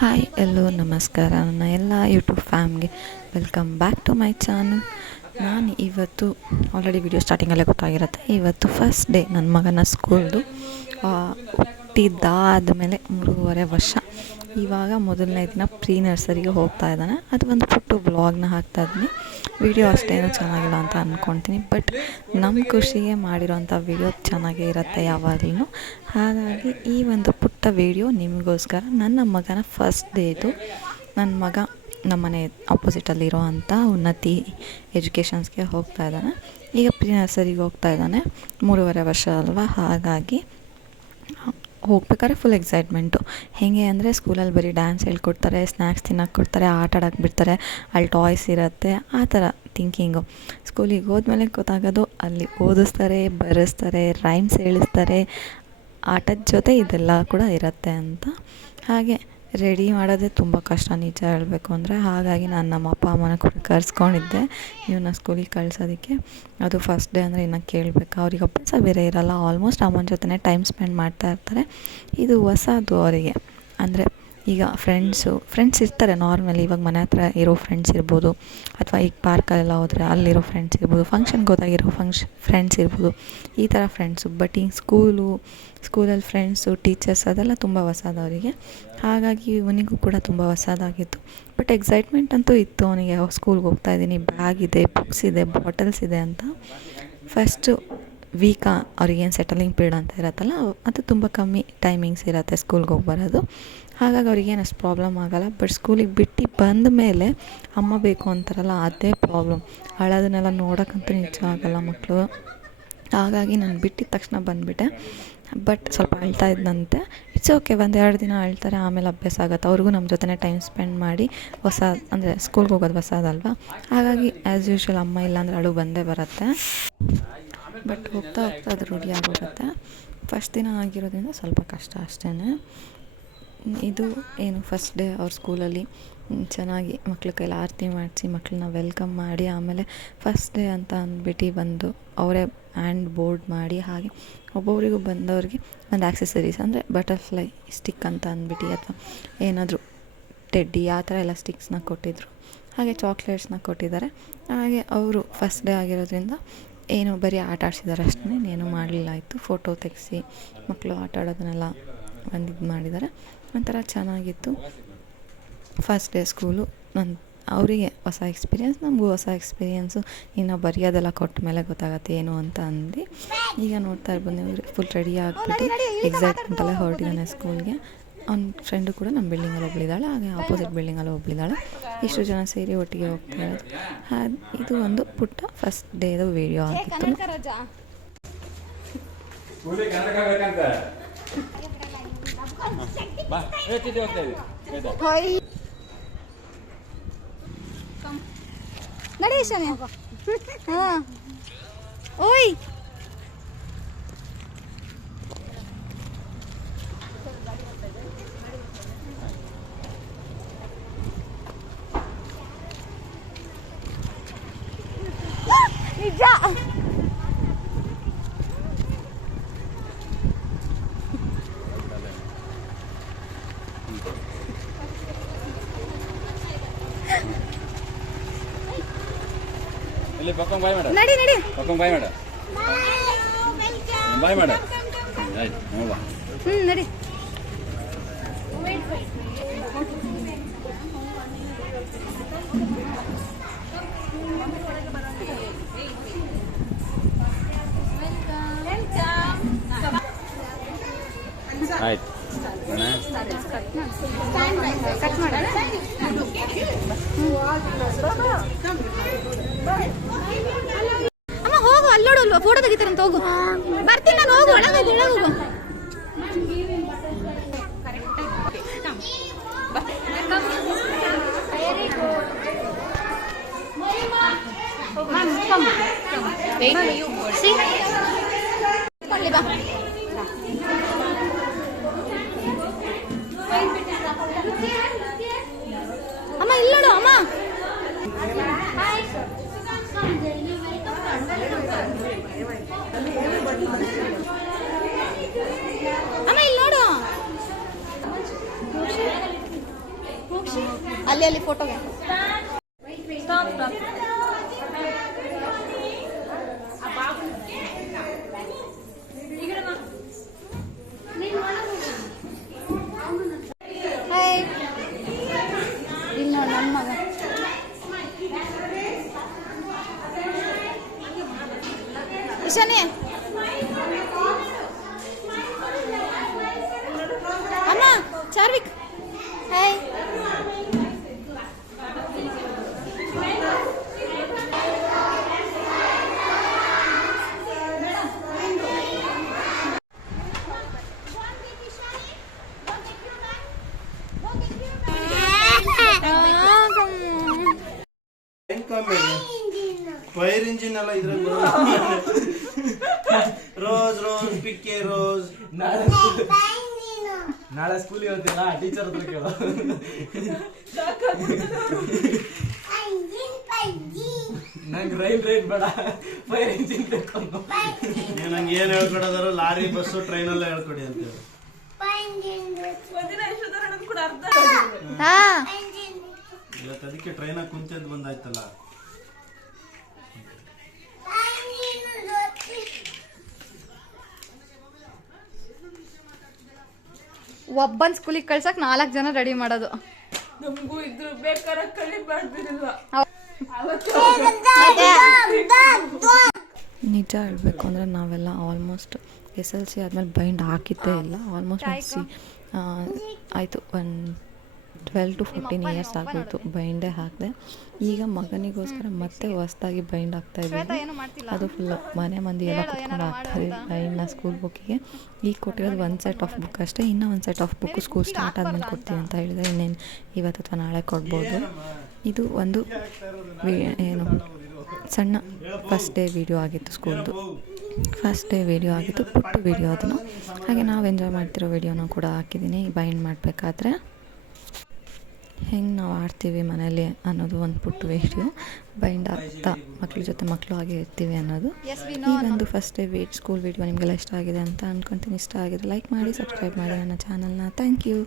Hi ಎಲ್ಲೋ ನಮಸ್ಕಾರ ನನ್ನ ಎಲ್ಲ ಯೂಟ್ಯೂಬ್ ಫ್ಯಾಮ್ಗೆ welcome back to my channel. ನಾನು ಇವತ್ತು ಆಲ್ರೆಡಿ ವಿಡಿಯೋ ಸ್ಟಾರ್ಟಿಂಗಲ್ಲೇ ಗೊತ್ತಾಗಿರುತ್ತೆ, ಇವತ್ತು ಫಸ್ಟ್ ಡೇ ನನ್ನ ಮಗನ ಸ್ಕೂಲ್ದು. ಹುಟ್ಟಿದ್ದಾದ ಮೇಲೆ 3.5 ವರ್ಷ. ಇವಾಗ ಮೊದಲನೇ ದಿನ ಪ್ರೀ ನರ್ಸರಿಗೆ ಹೋಗ್ತಾ ಇದ್ದಾನೆ. ಅದು ಒಂದು ಪುಟ್ಟು ಬ್ಲಾಗ್ನ ಹಾಕ್ತಾಯಿದ್ದೀನಿ. ವಿಡಿಯೋ ಅಷ್ಟೇನೂ ಚೆನ್ನಾಗಿಲ್ಲ ಅಂತ ಅಂದ್ಕೊಳ್ತೀನಿ, ಬಟ್ ನಮ್ಮ ಖುಷಿಗೆ ಮಾಡಿರೋಂಥ ವಿಡಿಯೋ ಚೆನ್ನಾಗೇ ಇರುತ್ತೆ ಯಾವಾಗಲೂ. ಹಾಗಾಗಿ ಈ ಒಂದು ಪುಟ್ಟ ವಿಡಿಯೋ ನಿಮಗೋಸ್ಕರ. ನನ್ನ ಮಗನ ಫಸ್ಟ್ ಡೇ ಇದು. ನನ್ನ ಮಗ ನಮ್ಮನೆ ಆಪೋಸಿಟಲ್ಲಿರೋ ಅಂಥ ಉನ್ನತಿ ಎಜುಕೇಷನ್ಸ್ಗೆ ಹೋಗ್ತಾ ಇದ್ದಾನೆ. ಈಗ ಪ್ರೀ ನರ್ಸರಿಗೆ ಹೋಗ್ತಾ ಇದ್ದಾನೆ. 3.5 ವರ್ಷ ಅಲ್ವಾ, ಹಾಗಾಗಿ ಹೋಗ್ಬೇಕಾದ್ರೆ ಫುಲ್ ಎಕ್ಸೈಟ್ಮೆಂಟು. ಹೇಗೆ ಅಂದರೆ ಸ್ಕೂಲಲ್ಲಿ ಬರೀ ಡ್ಯಾನ್ಸ್ ಹೇಳ್ಕೊಡ್ತಾರೆ, ಸ್ನ್ಯಾಕ್ಸ್ ತಿನ್ನೋಕೆ ಕೊಡ್ತಾರೆ, ಆಟ ಆಡೋಕ್ಕೆ ಬಿಡ್ತಾರೆ, ಅಲ್ಲಿ ಟಾಯ್ಸ್ ಇರುತ್ತೆ, ಆ ಥರ ಥಿಂಕಿಂಗು. ಸ್ಕೂಲಿಗೆ ಹೋದ್ಮೇಲೆ ಗೊತ್ತಾಗೋದು ಅಲ್ಲಿ ಓದಿಸ್ತಾರೆ, ಬರೆಸ್ತಾರೆ, ರೈಮ್ಸ್ ಹೇಳಿಸ್ತಾರೆ, ಆಟದ ಜೊತೆ ಇದೆಲ್ಲ ಕೂಡ ಇರುತ್ತೆ ಅಂತ. ಹಾಗೆ ರೆಡಿ ಮಾಡೋದೇ ತುಂಬ ಕಷ್ಟ ನಿಜ ಹೇಳಬೇಕು ಅಂದರೆ. ಹಾಗಾಗಿ ನಾನು ನಮ್ಮ ಅಪ್ಪ ಅಮ್ಮನ ಕೂಡ ಕರ್ಸ್ಕೊಂಡಿದ್ದೆ ಇವನ್ನ ಸ್ಕೂಲಿಗೆ ಕಳ್ಸೋದಕ್ಕೆ. ಅದು ಫಸ್ಟ್ ಡೇ ಅಂದರೆ ಇನ್ನು ಕೇಳಬೇಕು, ಅವ್ರಿಗೆ ಅಭ್ಯಾಸ ಬೇರೆ ಇರೋಲ್ಲ. ಆಲ್ಮೋಸ್ಟ್ ಅಮ್ಮನ ಜೊತೆ ಟೈಮ್ ಸ್ಪೆಂಡ್ ಮಾಡ್ತಾ ಇರ್ತಾರೆ. ಇದು ಹೊಸದು ಅವರಿಗೆ. ಅಂದರೆ ಈಗ ಫ್ರೆಂಡ್ಸ್ ಇರ್ತಾರೆ ನಾರ್ಮಲಿ. ಇವಾಗ ಮನೆ ಹತ್ರ ಇರೋ ಫ್ರೆಂಡ್ಸ್ ಇರ್ಬೋದು, ಅಥವಾ ಈಗ ಪಾರ್ಕಲ್ಲೆಲ್ಲ ಹೋದರೆ ಅಲ್ಲಿರೋ ಫ್ರೆಂಡ್ಸ್ ಇರ್ಬೋದು, ಫಂಕ್ಷನ್ಗೆ ಹೋದಾಗಿರೋ ಫ್ರೆಂಡ್ಸ್ ಇರ್ಬೋದು, ಈ ಥರ ಫ್ರೆಂಡ್ಸು. ಬಟ್ ಈಗ ಸ್ಕೂಲಲ್ಲಿ ಫ್ರೆಂಡ್ಸು, ಟೀಚರ್ಸ್ ಅದೆಲ್ಲ ತುಂಬ ಹೊಸದು ಅವರಿಗೆ. ಹಾಗಾಗಿ ಇವನಿಗೂ ಕೂಡ ತುಂಬ ಹೊಸದಾಗಿತ್ತು. ಬಟ್ ಎಕ್ಸೈಟ್ಮೆಂಟ್ ಅಂತೂ ಇತ್ತು ಅವನಿಗೆ. ಸ್ಕೂಲ್ಗೆ ಹೋಗ್ತಾಯಿದ್ದೀನಿ, ಬ್ಯಾಗ್ ಇದೆ, ಬುಕ್ಸ್ ಇದೆ, ಬಾಟಲ್ಸ್ ಇದೆ ಅಂತ. ಫಸ್ಟು ಅವ್ರಿಗೇನು ಸೆಟಲಿಂಗ್ ಪೀರಿಯಡ್ ಅಂತ ಇರುತ್ತಲ್ಲ, ಅದು ತುಂಬ ಕಮ್ಮಿ ಟೈಮಿಂಗ್ಸ್ ಇರುತ್ತೆ ಸ್ಕೂಲ್ಗೆ ಹೋಗಿ ಬರೋದು. ಹಾಗಾಗಿ ಅವ್ರಿಗೇನು ಅಷ್ಟು ಪ್ರಾಬ್ಲಮ್ ಆಗೋಲ್ಲ. ಬಟ್ ಸ್ಕೂಲಿಗೆ ಬಿಟ್ಟು ಬಂದ ಮೇಲೆ ಅಮ್ಮ ಬೇಕು ಅಂತಾರಲ್ಲ, ಅದೇ ಪ್ರಾಬ್ಲಮ್. ಅಳೋದನ್ನೆಲ್ಲ ನೋಡೋಕ್ಕಂತೂ ನಿಜ ಆಗೋಲ್ಲ ಮಕ್ಕಳು. ಹಾಗಾಗಿ ನಾನು ಬಿಟ್ಟಿದ ತಕ್ಷಣ ಬಂದುಬಿಟ್ಟೆ. ಬಟ್ ಸ್ವಲ್ಪ ಅಳ್ತಾ ಇದ್ದಂತೆ. ಇಟ್ಸ್ ಓಕೆ, 1-2 ದಿನ ಅಳ್ತಾರೆ, ಆಮೇಲೆ ಅಭ್ಯಾಸ ಆಗುತ್ತೆ. ಅವ್ರಿಗೂ ನಮ್ಮ ಜೊತೆ ಟೈಮ್ ಸ್ಪೆಂಡ್ ಮಾಡಿ ಅಂದರೆ ಸ್ಕೂಲ್ಗೆ ಹೋಗೋದು ಹೊಸದಲ್ವ. ಹಾಗಾಗಿ ಆ್ಯಸ್ ಯೂಶ್ವಲ್ ಅಮ್ಮ ಇಲ್ಲಾಂದರೆ ಅಳು ಬಂದೇ ಬರುತ್ತೆ. ಬಟ್ ಹೋಗ್ತಾ ಅದು ರೂಢಿ ಆಗೋಗುತ್ತೆ. ಫಸ್ಟ್ ದಿನ ಆಗಿರೋದ್ರಿಂದ ಸ್ವಲ್ಪ ಕಷ್ಟ ಅಷ್ಟೇ. ಇದು ಏನು ಫಸ್ಟ್ ಡೇ ಅವ್ರ ಸ್ಕೂಲಲ್ಲಿ ಚೆನ್ನಾಗಿ ಮಕ್ಳ ಕೈಲಿ ಆರತಿ ಮಾಡಿಸಿ ಮಕ್ಕಳನ್ನ ವೆಲ್ಕಮ್ ಮಾಡಿ, ಆಮೇಲೆ ಫಸ್ಟ್ ಡೇ ಅಂತ ಅಂದ್ಬಿಟ್ಟು ಬಂದು ಅವರೇ ಹ್ಯಾಂಡ್ ಬೋರ್ಡ್ ಮಾಡಿ, ಹಾಗೆ ಒಬ್ಬೊಬ್ಬರಿಗೂ ಬಂದವ್ರಿಗೆ ಒಂದು ಆಕ್ಸೆಸರೀಸ್ ಅಂದರೆ ಬಟರ್ಫ್ಲೈ ಸ್ಟಿಕ್ ಅಂತ ಅಂದ್ಬಿಟ್ಟು, ಅಥವಾ ಏನಾದರೂ ಟೆಡ್ಡಿ ಆ ಥರ ಎಲ್ಲ ಸ್ಟಿಕ್ಸ್ನ ಕೊಟ್ಟಿದ್ದರು. ಹಾಗೆ ಚಾಕ್ಲೇಟ್ಸ್ನ ಕೊಟ್ಟಿದ್ದಾರೆ. ಹಾಗೆ ಅವರು ಫಸ್ಟ್ ಡೇ ಆಗಿರೋದ್ರಿಂದ ಏನು ಬರೀ ಆಟ ಆಡಿಸಿದ್ದಾರೆ ಅಷ್ಟೇ, ಏನೂ ಮಾಡಲಿಲ್ಲ. ಆಯಿತು, ಫೋಟೋ ತೆಗೆಸಿ ಮಕ್ಕಳು ಆಟ ಆಡೋದನ್ನೆಲ್ಲ ಇದು ಮಾಡಿದ್ದಾರೆ. ಒಂಥರ ಚೆನ್ನಾಗಿತ್ತು ಫಸ್ಟ್ ಡೇ ಸ್ಕೂಲು. ಅವರಿಗೆ ಹೊಸ ಎಕ್ಸ್ಪೀರಿಯೆನ್ಸ್, ನಮಗೂ ಹೊಸ ಎಕ್ಸ್ಪೀರಿಯೆನ್ಸು. ಇನ್ನು ಬರೆಯೋದೆಲ್ಲ ಕೊಟ್ಟ ಮೇಲೆ ಗೊತ್ತಾಗತ್ತೆ ಏನು ಅಂತ ಅಂದು. ಈಗ ನೋಡ್ತಾ ಇರ್ಬೋದು, ಫುಲ್ ರೆಡಿ ಆಗಿಬಿಟ್ಟು ಎಕ್ಸೈಟ್ಮೆಂಟಲ್ಲೇ ಹೊರಟಿದ್ದಾನೆ ಸ್ಕೂಲ್ಗೆ. ಅವ್ನ ಫ್ರೆಂಡು ಕೂಡ ನಮ್ಮ ಬಿಲ್ಡಿಂಗಲ್ಲಿ ಒಬ್ಬಳಿದ್ದಾಳೆ, ಹಾಗೆ ಆಪೋಸಿಟ್ ಬಿಲ್ಡಿಂಗಲ್ಲಿ ಒಬ್ಬಳಿದ್ದಾಳೆ. ಇಷ್ಟು ಜನ ಸೇರಿ ಒಟ್ಟಿಗೆ ಹೋಗ್ತಾ ಇರೋದು. ಇದು ಒಂದು ಪುಟ್ಟ ಫಸ್ಟ್ ಡೇದು ವಿಡಿಯೋ ಆಗಿತ್ತು. ಓಯ್ ನಿಜ ಇಲ್ಲಿ ಪಕ್ಕಂ ಬಾಯ್ ಮೇಡಮ್, ನಡಿ ನಡಿ ಪಕ್ಕಂ ಬಾಯ್ ಮೇಡಮ್, ಬಾಯ್ ಮೇಡಮ್, ಆಯ್ತು ನೋಡುವ. ನಡಿ. ಆಯ್ತು ಕಟ್ ಮಾಡೋಣ. ಅಮ್ಮ ಹೋಗು, ಅಲ್ಲೋಡು, ಫೋಟೋ ತೆಗಿತಾರಂತ. ಹೋಗು, ಬರ್ತೀನಿ ನಾನು. ಹೋಗು, ಒಳಗೋಗು. ಬಾ. ಅಮ್ಮ ಇಲ್ಲೋಡು. ಅಮ್ಮ ಅಮ್ಮ ಇಲ್ಲಿ ನೋಡು. ಅಲ್ಲಿ ಫೋಟೋಗೆ. ಹಾಯ್, ಇಲ್ಲಿ ನೋಡಿ ನನ್ನ ಮಗ. ಇಶಾನಿ, ಅಮ್ಮ ಚಾರ್ವಿಕ್. ಹಾಯ್, ಫೈರ್ ಇಂಜಿನ್ ಎಲ್ಲ ಇದ್ರಲ್ಲಿ ರೋಸ್ ರೋಸ್ ಪಿಕ್ಕೆ ರೋಸ್. ನಾಳೆ ಸ್ಕೂಲ್ ಹೇಳ್ತೀರಾ ಟೀಚರ್ ಹತ್ರ ಕೇಳೋ. ನಂಗೆ ರೈಲ್ ಬೇಡ, ಫೈರ್ ಇಂಜಿನ್ ಬೇಕು. ನೀವು ನಂಗೆ ಏನು ಹೇಳ್ಕೊಡೋದಾರು ಲಾರಿ ಬಸ್ಸು ಟ್ರೈನೆಲ್ಲ ಹೇಳ್ಕೊಡಿ ಅಂತೇಳಿ. ಇವತ್ತು ಅದಕ್ಕೆ ಟ್ರೈನಾಗ ಕುಂತದ್ದು ಬಂದಾಯ್ತಲ್ಲ. ಒಬ್ಬನ್ ಸ್ಕೂಲಿಗೆ ಕಳ್ಸಕ್ 4 ಜನ ರೆಡಿ ಮಾಡೋದು. ನಮಗೂ ಇದ್ರ ಬೇಕಾದ್ರೆ ಕಳಿಬಾರ್ದಿರಲಿಲ್ಲ. ನಿಜ ಹೇಳಬೇಕು ಅಂದರೆ ನಾವೆಲ್ಲ ಆಲ್ಮೋಸ್ಟ್ SLC ಆದಮೇಲೆ ಬೈಂಡ್ ಹಾಕಿದ್ದೇ ಇಲ್ಲ. ಆಲ್ಮೋಸ್ಟ್ ಆಯಿತು, 12 to 14 ಇಯರ್ಸ್ ಆಗೋಯ್ತು ಬೈಂಡೇ ಹಾಕಿದೆ. ಈಗ ಮಗನಿಗೋಸ್ಕರ ಮತ್ತೆ ಹೊಸ್ದಾಗಿ ಬೈಂಡ್ ಆಗ್ತಾ ಇದ್ದೀವಿ. ಅದು ಫುಲ್ ಮನೆ ಮಂದಿ ಎಲ್ಲ ಕುತ್ಕೊಂಡು ಆಗ್ತಾಯಿದ್ದೀವಿ ಬೈಂಡ್ನ ಸ್ಕೂಲ್ ಬುಕ್ಕಿಗೆ. ಈಗ ಕೊಟ್ಟಿರೋದು 1 ಸೆಟ್ ಆಫ್ ಬುಕ್ ಅಷ್ಟೇ. ಇನ್ನೂ 1 set of book school start ಆದಮೇಲೆ ಕೊಡ್ತೀವಿ ಅಂತ ಹೇಳಿದರೆ ಇನ್ನೇನು ಇವತ್ತು ಅಥವಾ ನಾಳೆ ಕೊಡ್ಬೋದು. ಇದು ಒಂದು ಏನು ಸಣ್ಣ ಫಸ್ಟ್ ಡೇ ವಿಡಿಯೋ ಆಗಿತ್ತು, ಸ್ಕೂಲ್ದು ಫಸ್ಟ್ ಡೇ ವಿಡಿಯೋ ಆಗಿತ್ತು, ಪುಟ್ಟು ವಿಡಿಯೋ ಅದನ್ನು. ಹಾಗೆ ನಾವು ಎಂಜಾಯ್ ಮಾಡ್ತಿರೋ ವಿಡಿಯೋನ ಕೂಡ ಹಾಕಿದ್ದೀನಿ. ಬೈಂಡ್ ಮಾಡಬೇಕಾದ್ರೆ ಹೆಂಗೆ ನಾವು ಆಡ್ತೀವಿ ಮನೇಲಿ ಅನ್ನೋದು ಒಂದು ಪುಟ್ಟು ವಿಡಿಯೋ. ಬೈಂಡ್ ಆಗ್ತಾ ಮಕ್ಳ ಜೊತೆ ಮಕ್ಕಳು ಹಾಗೆ ಇರ್ತೀವಿ ಅನ್ನೋದು. ಈ ಒಂದು ಫಸ್ಟ್ ಡೇ ಸ್ಕೂಲ್ ವಿಡಿಯೋ ನಿಮಗೆಲ್ಲ ಇಷ್ಟ ಆಗಿದೆ ಅಂತ ಅಂದ್ಕೊತೀನಿ. ಇಷ್ಟ ಆಗಿದ್ರೆ ಲೈಕ್ ಮಾಡಿ, ಸಬ್ಸ್ಕ್ರೈಬ್ ಮಾಡಿ ನನ್ನ ಚಾನಲ್ನ. Thank you.